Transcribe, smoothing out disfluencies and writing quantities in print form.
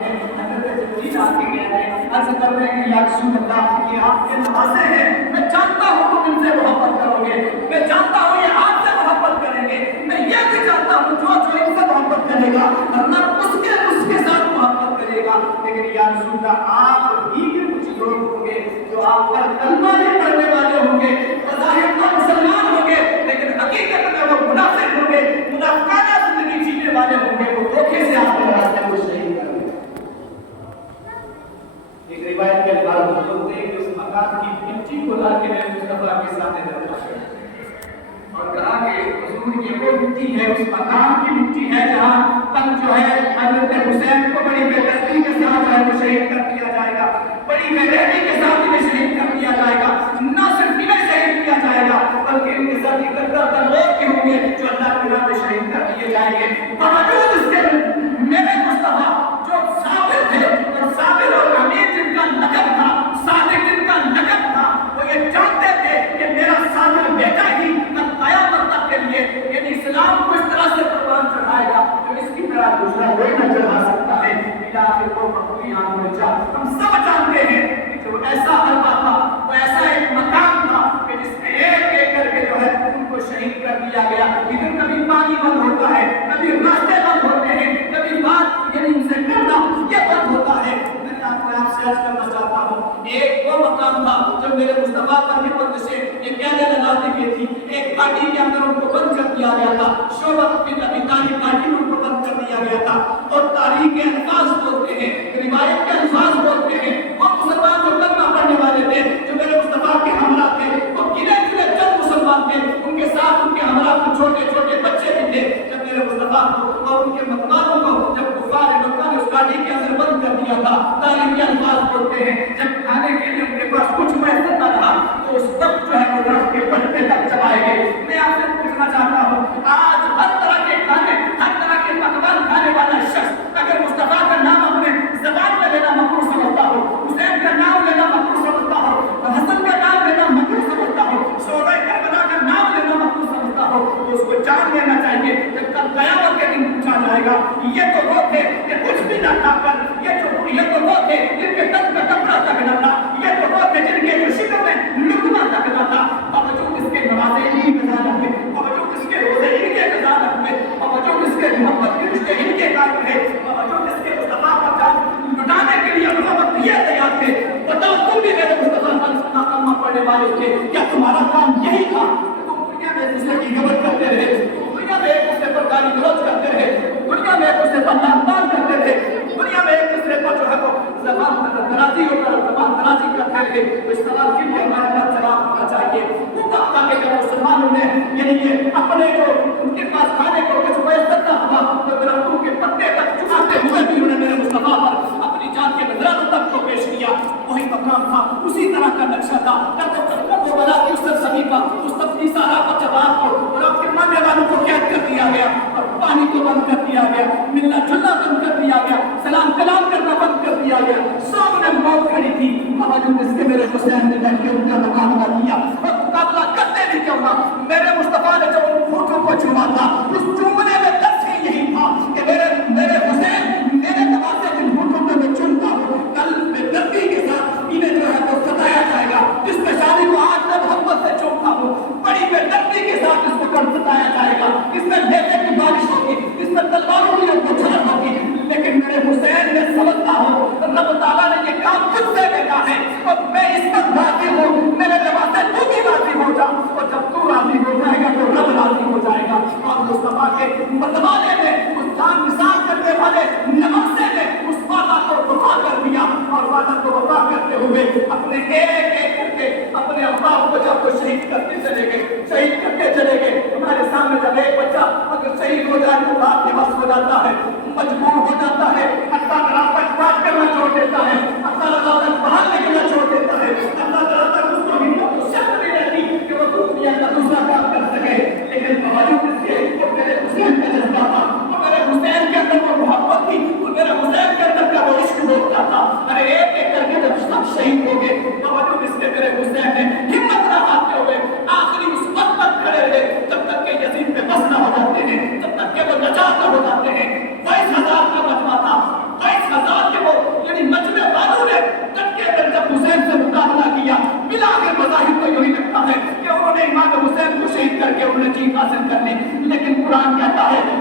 عرض کر رہے ہیں یا رسول اللہ یہ آپ کے نوازے ہیں، میں جانتا ہوں تم ان سے محبت کرو گے، میں جانتا ہوں یہ آپ سے محبت کریں گے، میں یہ بھی جانتا ہوں جو ان سے محبت کرے گا اللہ اس کے ساتھ محبت کرے گا، لیکن یا رسول اللہ آپ ہی کے کچھ لوگ ہوں گے جو آپ کا کلمہ نہیں پڑھنے والے ہوں گے، بظاہر تو مسلمان ہوں گے لیکن حقیقت میں وہ منافق ہوں گے، منافقانہ زندگی جینے والے ہوں گے، وہ دھوکے سے آپ کے راستے کو شہید کریں گے۔ ایک روایت کے الفاظ بولتے ہیں کہ اس مکان کی مٹی کو لا کے نبی مصطفیٰ کے سامنے رکھا اور کہا کہ حضور یہ وہ مٹی ہے، اس مکان کی مٹی ہے جہاں تن جو ہے حضرت حسین کو بڑی بے دردی کے ساتھ جو ہے وہ شہید کر دیا جائے گا، بڑی بے دردی کے ساتھ انہیں شہید کر دیا جائے گا، نہ صرف انہیں شہید کیا جائے گا بلکہ ان کے ساتھ 71 لوگ بھی ہوں گے جو اللہ کی راہ میں شہید کر دیے جائیں گے۔ باوجود اس کے میرے مصطفیٰ جو صابر تھے اور صابر اور امین جن کا لقب تھا، صادق جن کا لقب تھا، وہ یہ جانتے تھے کہ میرا صابر بیٹا ہی قیامت تک کے لیے یعنی اسلام کو اس طرح سے قربان چڑھائے گا جو اس کی طرح دوسرا کوئی نہ چڑھا سکتا ہے۔ بلاخر وہ مقبولی عام پہنچا۔ ہم سب جانتے ہیں کہ جو ایسا حلقہ تھا، وہ ایسا ایک مقام تھا کہ جس میں ایک ایک کر کے جو ہے ان کو شہید کر دیا گیا۔ ادھر کبھی پانی بند ہوتا ہے، کبھی راستے بند ہوتے ہیں، کبھی بات یعنی ان سے کرنا یہ بند ہوتا ہے۔ میں آپ سے عرض کرنا چاہتا ہوں ایک وہ مقام تھا جب میرے مصطفیٰ پر نعمت سے یہ کہنے لگا دی گئی تھی، ایک گاڑی کے اندر ان کو بند کر دیا گیا تھا، شعبہ بن ابی طالب گاڑی میں ان کو بند کر دیا گیا تھا اور تاریخ کے الفاظ بولتے ہیں، روایت کے الفاظ بولتے ہیں، وہ مسلمان جو کلمہ پڑھنے والے تھے جو میرے مصطفیٰ کے ہمراہ تھے، وہ گنے چنے چند مسلمان تھے، ان کے ساتھ ان کے ہمراہ چھوٹے چھوٹے بچے بھی تھے۔ جب میرے مصطفیٰ کو اور ان کے مقداروں کو جب کفار مکہ نے اس گاڑی کے اندر بند کر دیا تھا، تاریخ کے الفاظ بولتے ہیں جب کھانے کے لیے ان کے پاس کچھ میسر نہ رہا تو اس وقت جو ہے وہ رکھ کے پلٹے تک چلائے گئے۔ میں آپ سے پوچھنا چاہتا ہوں آج ہر طرح کے کھانے، ہر طرح کے پکوان کھانے والا شخص اگر مصطفیٰ کا نام اپنے زبان میں لینا مکروہ سمجھتا ہو، حسین کا نام لینا مکروہ سمجھتا ہو، حسن کا نام لینا مکروہ سمجھتا ہو، شعبہ کربلا کا نام لینا مکروہ سمجھتا ہو تو اس کو جان لینا چاہیے کہ کل قیامت کے دن پوچھا جائے گا یہ تو وہ تھے کہ کچھ بھی نہ کھا کر، یہ تو وہ تھے جن کے تن کا کپڑا تک نہ تھا، یہ تو وہ تھے جن کے جو شکر میں لقمہ تک نہ تھا، باوجود اس کے نمازیں ان کی قضا ہوئے، باوجود اس کے روزے ان کے قضا ہوئے، باوجود اس کے محبت کے رشتے ان کے قائم رہے، باوجود اس کے مصطفیٰ پر جان لٹانے کے لیے محبت یہ تیار تھے۔ بتاؤ تم بھی میرے مصطفیٰ کا کلمہ پڑھنے والے تھے، کیا تمہارا کام یہی تھا کہ تم دنیا میں ایک دوسرے کی غیبت کرتے رہے، دنیا میں ایک دوسرے پر گالی گلوچ کرتے رہے، دنیا میں ایک دوسرے پر ناپان کرتے رہے، دنیا میں ایک دوسرے پر جو ہے وہ زبان درازی ہو کر زبان درازی کرتے رہے؟ اس سوال کے لیے ہمارے پاس جواب ہونا چاہیے۔ وہ کہا تھا کہ جب مسلمانوں نے یعنی یہ اپنے جو ان کے پاس کھانے کو کچھ میسر نہ ہوا تو درختوں کے پتے تک چڑھاتے ہوئے بھی انہوں نے میرے مصطفیٰ پر اپنی جان کے نذرانوں تک کو پیش کیا۔ وہی مقام تھا، اسی طرح کا نقشہ تھا۔ جب وہ بلا کی اس سرزمین کا اس تفصیلی سارا پر جواب کو اور آپ کے ماننے والوں کو قید کر دیا گیا اور پانی کو بند کر دیا گیا، ملنا جلنا بند کر دیا گیا، سلام کلام کرنا بند کر دیا گیا، سامنے موت کھڑی تھی، باوجود اس کے میرے حسین نے بیٹھ کے ان کا مقابلہ کیا اور مقابلہ کرتے بھی کیوں نہ میرے مصطفیٰ نے جو ان پھوٹوں کو چھوا تھا اس چومنے میں درس ہی یہی تھا کہ میرے حسین میرے نواسے جن پھوٹوں کو میں چومتا ہوں کل بے دردی کے ساتھ انہیں جو ہے وہ ستایا جائے گا، جس پیشانی کو آج میں محبت سے چومتا ہوں بڑی بے دردی کے ساتھ اس کو کل ستایا جائے گا، اس میں نیزے کی بارش ہوگی، اس میں تلواروں کی بچھڑ ہوگی، لیکن میرے حسین میں سمجھتا ہوں رب تعالیٰ نے یہ کام خود سے دیکھا ہے اور میں اس پر راضی ہوں، میرے نواسے تو بھی راضی ہو جا اور جب تو راضی ہو جائے گا تو رب راضی ہو جائے گا۔ اور مصطفیٰ کے متوانے میں اس جان نثار کرنے والے نواسے نے اس وعدہ کو وفا کر دیا اور وعدہ کو وفا کرتے ہوئے اپنے ایک ایک کر کے اپنے اباؤ کو جب وہ شہید کرتے چلے گئے، شہید کرتے چلے گئے۔ ہمارے سامنے جب ایک بچہ اگر شہید ہو جائے تو رات کے وقت ہو جاتا ہے، مجبور ہو جاتا ہے، اللہ تعالیٰ پر بات کرنا چھوڑ دیتا ہے، اللہ تعالیٰ تک باہر نکلنا چھوڑ دیتا ہے، اللہ تعالیٰ تک اس کو ہمت و شک نہیں رہتی کہ وہ دنیا کا دوسرا کام کر سکے، لیکن باوجود اس کے وہ میرے حسین کا جذبہ تھا، وہ میرے حسین کے اندر وہ محبت تھی، وہ میرے حسین کے اندر کا وہ عشق بولتا تھا۔ ارے ایک ایک کر کے جب سب شہید ہو گئے باوجود اس کے میرے حسین نے ہمت نہ ہارتے ہوئے آخری اس وقت تک کھڑے رہے جب تک کہ یزید پہ بس نہ ہو جاتے ہیں، جب تک کہ وہ نجات نہ ہو جاتے ہیں۔ 22,000 تشریف حاصل کر لیں، لیکن قرآن کہتا ہے